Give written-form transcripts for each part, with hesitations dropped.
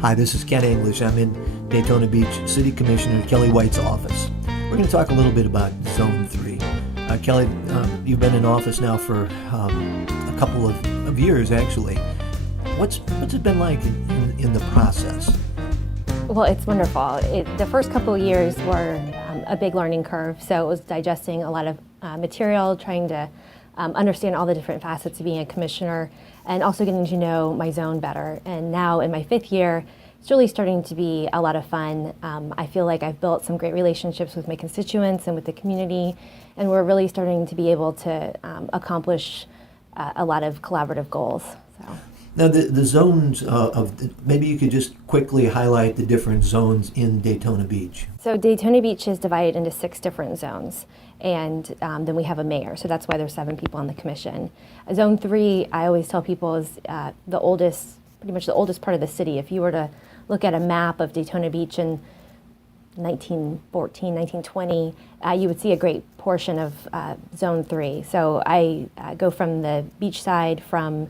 Hi, this is Ken English. I'm in Daytona Beach City Commissioner Kelly White's office. We're going to talk a little bit about Zone 3. Kelly, you've been in office now for a couple of years, actually. What's it been like in the process? Well, it's wonderful. The first couple of years were a big learning curve, so it was digesting a lot of material, trying to understand all the different facets of being a commissioner, and also getting to know my zone better. And now in my 5th year, it's really starting to be a lot of fun. I feel like I've built some great relationships with my constituents and with the community, and we're really starting to be able to accomplish a lot of collaborative goals. So. Now, the zones maybe you could just quickly highlight the different zones in Daytona Beach. So Daytona Beach is divided into 6 different zones, and then we have a mayor, so that's why there's 7 people on the commission. Zone 3, I always tell people, is pretty much the oldest part of the city. If you were to look at a map of Daytona Beach in 1914, 1920, you would see a great portion of Zone 3. So I go from the beach side, from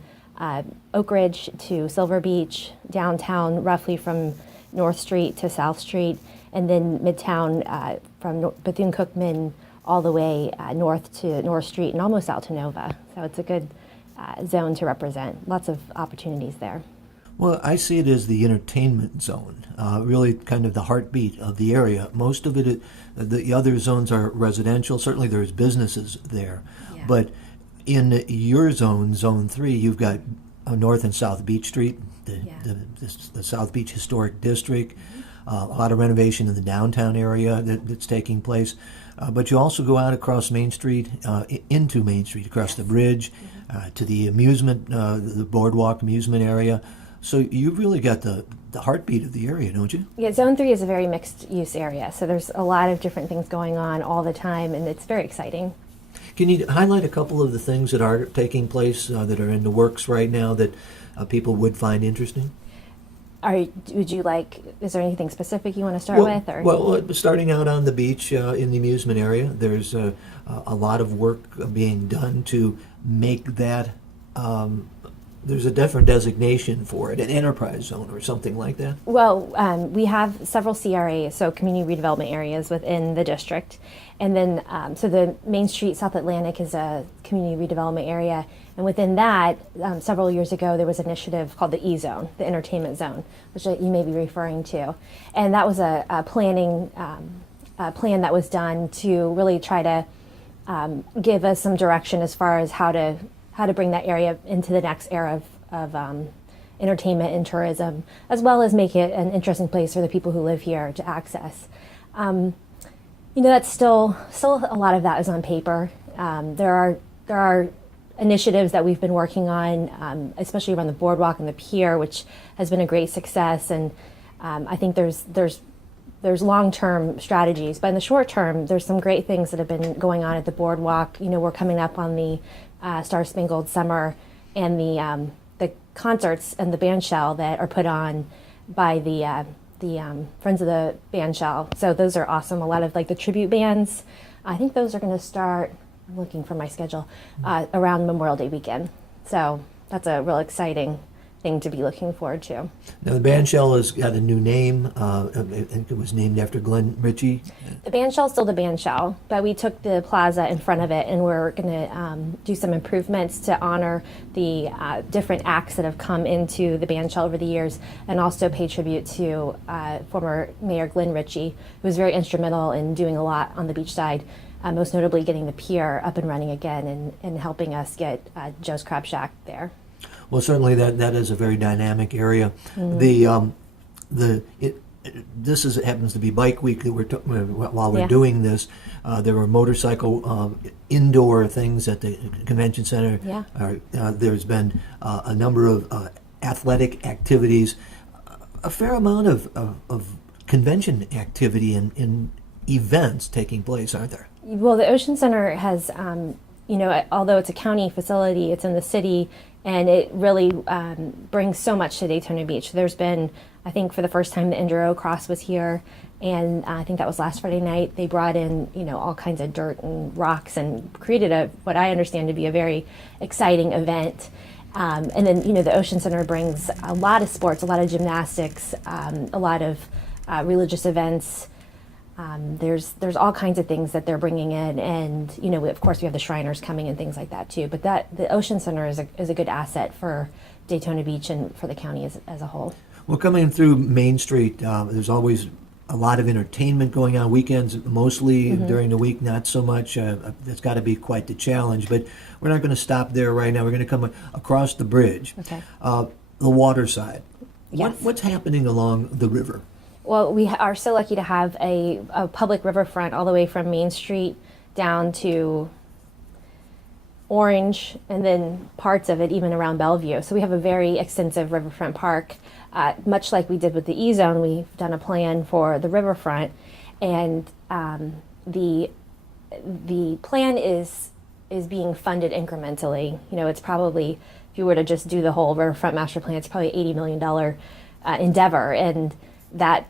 Oak Ridge to Silver Beach, downtown roughly from North Street to South Street, and then Midtown from Bethune-Cookman all the way north to North Street and almost out to Nova. So it's a good zone to represent. Lots of opportunities there. Well, I see it as the entertainment zone, really kind of the heartbeat of the area. Most of it, the other zones are residential. Certainly there's businesses there. Yeah. But in your zone, Zone 3, you've got North and South Beach Street, the South Beach Historic District, a lot of renovation in the downtown area that's taking place. But you also go out across Main Street, into Main Street, across the bridge, to the the boardwalk amusement area. So you've really got the heartbeat of the area, don't you? Yeah, Zone 3 is a very mixed use area, so there's a lot of different things going on all the time, and it's very exciting. Can you highlight a couple of the things that are taking place, that are in the works right now that people would find interesting? Is there anything specific you want to start with? Or? Well, starting out on the beach in the amusement area, there's a lot of work being done to make that, there's a different designation for it, an enterprise zone or something like that? Well, we have several CRAs, so community redevelopment areas within the district. And then, so the Main Street South Atlantic is a community redevelopment area. And within that, several years ago, there was an initiative called the E-Zone, the entertainment zone, which you may be referring to. And that was a plan that was done to really try to give us some direction as far as how to bring that area into the next era of entertainment and tourism, as well as make it an interesting place for the people who live here to access. That's still a lot of that is on paper. There are initiatives that we've been working on, especially around the boardwalk and the pier, which has been a great success. And I think there's long-term strategies, but in the short term, there's some great things that have been going on at the boardwalk. We're coming up on the Star Spangled Summer and the concerts and the band shell that are put on by the Friends of the Band Shell. So those are awesome. A lot of the tribute bands. I think those are going to start, I'm looking for my schedule, around Memorial Day weekend. So that's a real exciting thing to be looking forward to. Now the band shell has got a new name. I think it was named after Glenn Ritchie. The band shell is still the band shell, but we took the plaza in front of it and we're going to do some improvements to honor the different acts that have come into the band shell over the years, and also pay tribute to former Mayor Glenn Ritchie, who was very instrumental in doing a lot on the beach side, most notably getting the pier up and running again and helping us get Joe's Crab Shack there. Well, certainly that is a very dynamic area. Mm. This happens to be Bike Week that while we're doing this. There were motorcycle indoor things at the convention center. Yeah. There's been a number of athletic activities, a fair amount of convention activity and events taking place, aren't there? Well, the Ocean Center has, although it's a county facility, it's in the city, and it really brings so much to Daytona Beach. There's been, I think for the first time, the Enduro Cross was here, and I think that was last Friday night. They brought in, all kinds of dirt and rocks and created what I understand to be a very exciting event. And then, the Ocean Center brings a lot of sports, a lot of gymnastics, a lot of religious events. There's all kinds of things that they're bringing in, and of course we have the Shriners coming and things like that too. But the Ocean Center is a good asset for Daytona Beach and for the county as a whole. Well, coming through Main Street, there's always a lot of entertainment going on. Weekends mostly, during the week not so much. That's got to be quite the challenge. But we're not going to stop there right now. We're going to come across the bridge, Okay. The water side. Yes. What's happening along the river? Well, we are so lucky to have a public riverfront all the way from Main Street down to Orange, and then parts of it even around Bellevue. So we have a very extensive riverfront park. Much like we did with the E-Zone, we've done a plan for the riverfront, and the plan is being funded incrementally. It's probably, if you were to just do the whole riverfront master plan, it's probably $80 million endeavor, and that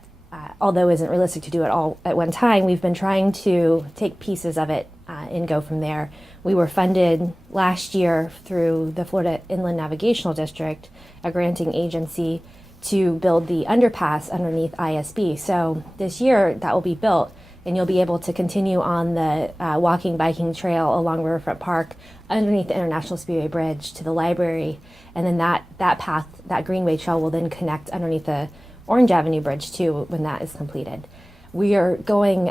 although isn't realistic to do it all at one time, we've been trying to take pieces of it and go from there. We were funded last year through the Florida Inland Navigational District, a granting agency, to build the underpass underneath ISB. So this year that will be built, and you'll be able to continue on the walking, biking trail along Riverfront Park underneath the International Speedway Bridge to the library, and then that path, that greenway trail, will then connect underneath the Orange Avenue Bridge too when that is completed. We are going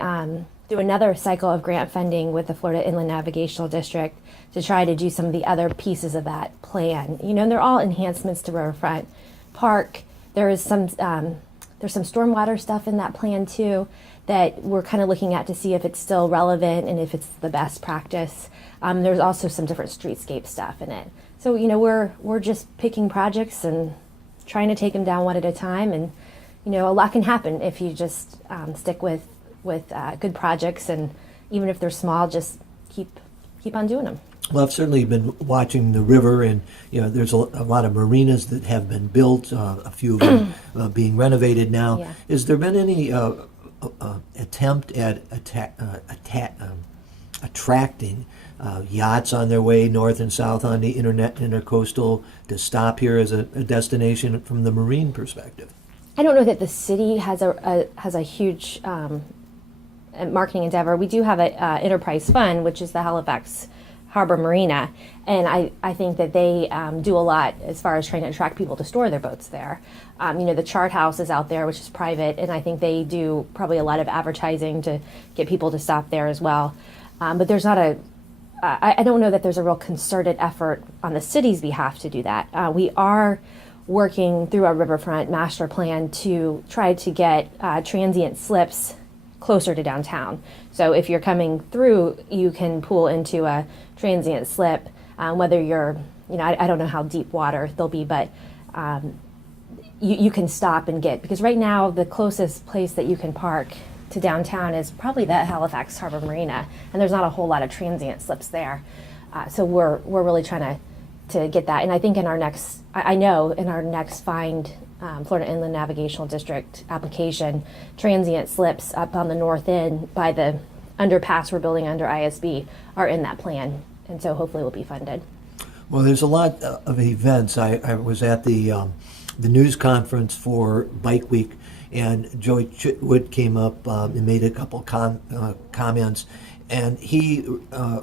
through another cycle of grant funding with the Florida Inland Navigational District to try to do some of the other pieces of that plan. And they're all enhancements to Riverfront Park. There's some stormwater stuff in that plan too that we're kind of looking at to see if it's still relevant and if it's the best practice. There's also some different streetscape stuff in it. So we're just picking projects and trying to take them down one at a time, and a lot can happen if you just stick with good projects, and even if they're small, just keep on doing them. Well, I've certainly been watching the river, and there's a lot of marinas that have been built, a few of them being renovated now. Yeah. Has there been any attempt at attracting yachts on their way north and south on the intercoastal to stop here as a destination from the marine perspective? I don't know that the city has a huge marketing endeavor. We do have an enterprise fund, which is the Halifax Harbor Marina, and I think that they do a lot as far as trying to attract people to store their boats there. The Chart House is out there, which is private, and I think they do probably a lot of advertising to get people to stop there as well. But there's not I don't know that there's a real concerted effort on the city's behalf to do that. We are working through our riverfront master plan to try to get transient slips closer to downtown. So if you're coming through, you can pull into a transient slip, whether you're, I don't know how deep water they'll be, but you can stop and get, because right now the closest place that you can park to downtown is probably the Halifax Harbor Marina, and there's not a whole lot of transient slips there. So we're really trying to get that. And I think in our next, I know in our next Find Florida Inland Navigational District application, transient slips up on the north end by the underpass we're building under ISB are in that plan, and so hopefully will be funded. Well, there's a lot of events. I was at the news conference for Bike Week, and Joey Chitwood came up and made a couple comments, and he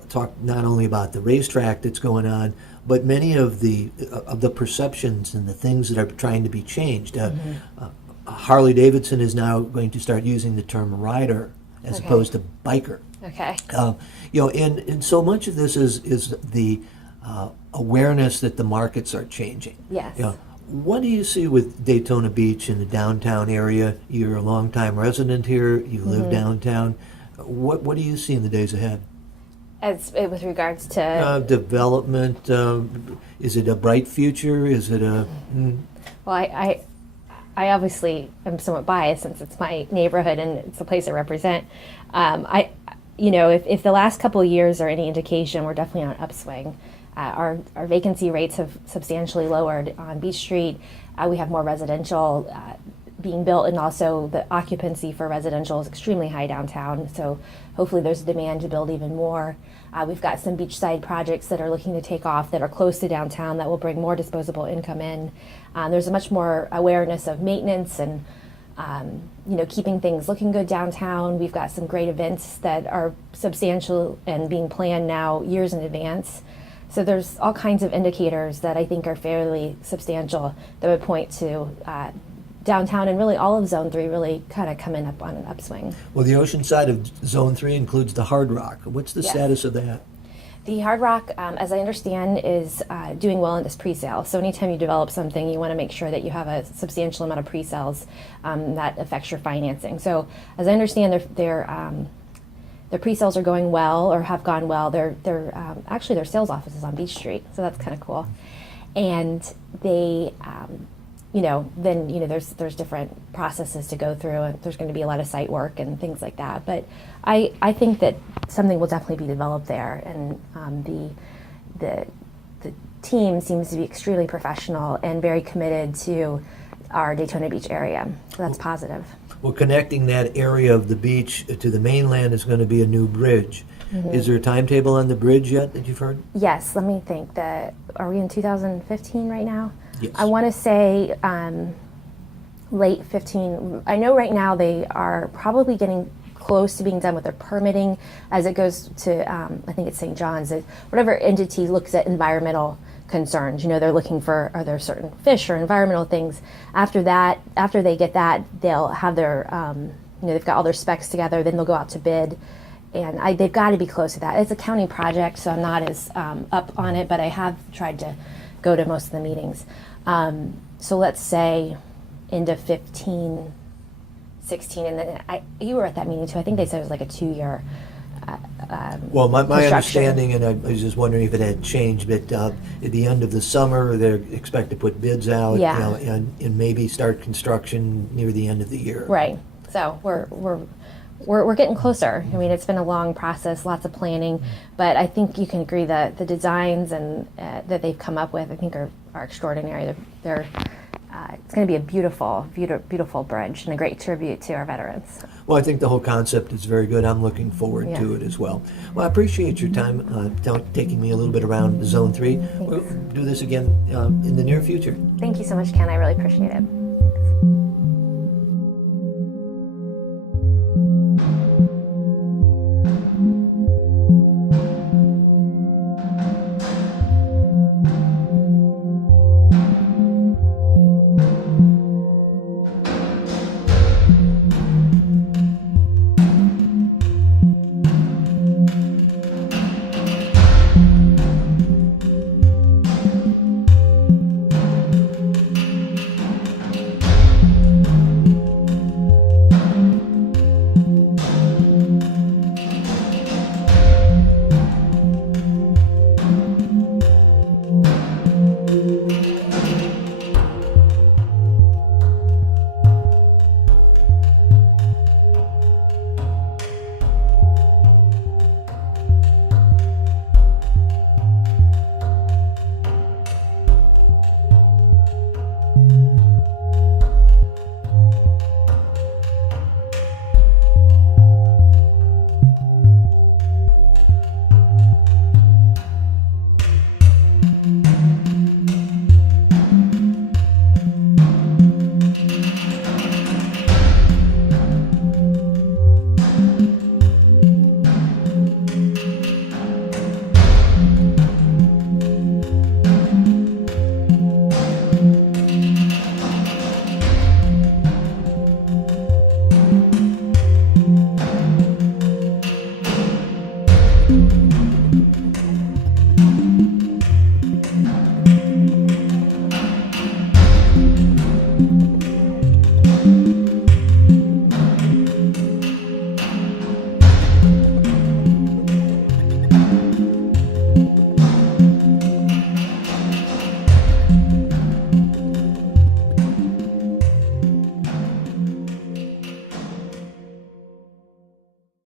talked not only about the racetrack that's going on, but many of the perceptions and the things that are trying to be changed. Harley Davidson is now going to start using the term rider as opposed to biker. Okay. And so much of this is the awareness that the markets are changing. Yes. What do you see with Daytona Beach in the downtown area? You're a longtime resident here. You live downtown. What do you see in the days ahead? With regards to development, is it a bright future? Is it a? Well, I obviously am somewhat biased since it's my neighborhood and it's the place I represent. If the last couple of years are any indication, we're definitely on an upswing. Our vacancy rates have substantially lowered on Beach Street. We have more residential being built, and also the occupancy for residential is extremely high downtown. So hopefully there's a demand to build even more. We've got some beachside projects that are looking to take off that are close to downtown that will bring more disposable income in. There's a much more awareness of maintenance and keeping things looking good downtown. We've got some great events that are substantial and being planned now years in advance. So there's all kinds of indicators that I think are fairly substantial that would point to downtown and really all of Zone 3 really kind of coming up on an upswing. Well, the ocean side of Zone 3 includes the Hard Rock. What's the status of that? The Hard Rock, as I understand, is doing well in this pre-sale. So anytime you develop something, you want to make sure that you have a substantial amount of pre-sales that affects your financing. So as I understand, their pre-sales are going well or have gone well. Actually, their sales office is on Beach Street, so that's kind of cool. And they, there's different processes to go through, and there's going to be a lot of site work and things like that. But I think that something will definitely be developed there, and the team seems to be extremely professional and very committed to our Daytona Beach area. So that's positive. Well, connecting that area of the beach to the mainland is going to be a new bridge. Mm-hmm. Is there a timetable on the bridge yet that you've heard? Yes, let me think. Are we in 2015 right now? Yes. I want to say late 15. I know right now they are probably getting close to being done with their permitting as it goes to, I think it's St. John's. Whatever entity looks at environmental concerns, they're looking for, are there certain fish or environmental things. After they get that, they'll have their, they've got all their specs together, then they'll go out to bid. And they've got to be close to that. It's a county project, so I'm not as up on it, but I have tried to go to most of the meetings. So let's say end of 15, 16, and then you were at that meeting too. I think they said it was like a 2-year well, my understanding, and I was just wondering if it had changed, but at the end of the summer, they expect to put bids out, yeah. And maybe start construction near the end of the year. Right. So we're getting closer. I mean, it's been a long process, lots of planning, but I think you can agree that the designs and that they've come up with, I think, are extraordinary. It's going to be a beautiful, beautiful bridge and a great tribute to our veterans. Well, I think the whole concept is very good. I'm looking forward to it as well. Well, I appreciate your time taking me a little bit around Zone 3. We'll do this again in the near future. Thank you so much, Ken. I really appreciate it. Thanks.